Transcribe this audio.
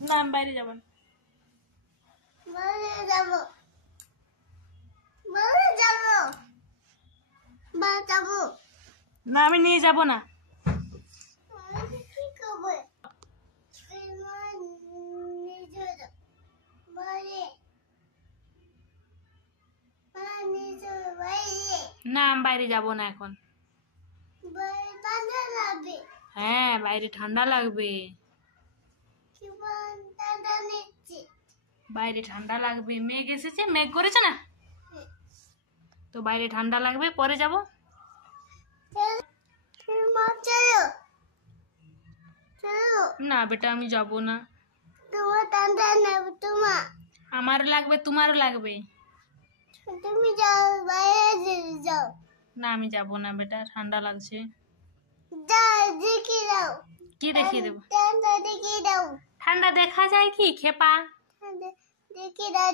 না আমি বাইরে যাব না। না আমি নিয়ে যাব না। না আমি বাইরে যাব না এখন। হ্যাঁ বাইরে ঠান্ডা লাগবে। বাইরে ঠান্ডা লাগবে, মেঘ এসেছে, মেঘ করেছে না তো বাইরে ঠান্ডা লাগবে, পরে যাব। না বেটা আমি যাব না। আমার লাগবে তোমারও লাগবে। তুমি যাও বাইরে যাও। না আমি যাব না বেটা, ঠান্ডা লাগছে। দেখিয়ে দাও। কি দেখিয়ে দেবো? দেখিয়ে দাও। ঠান্ডা দেখা যায় কি খেপা? দেখিয়ে দাও।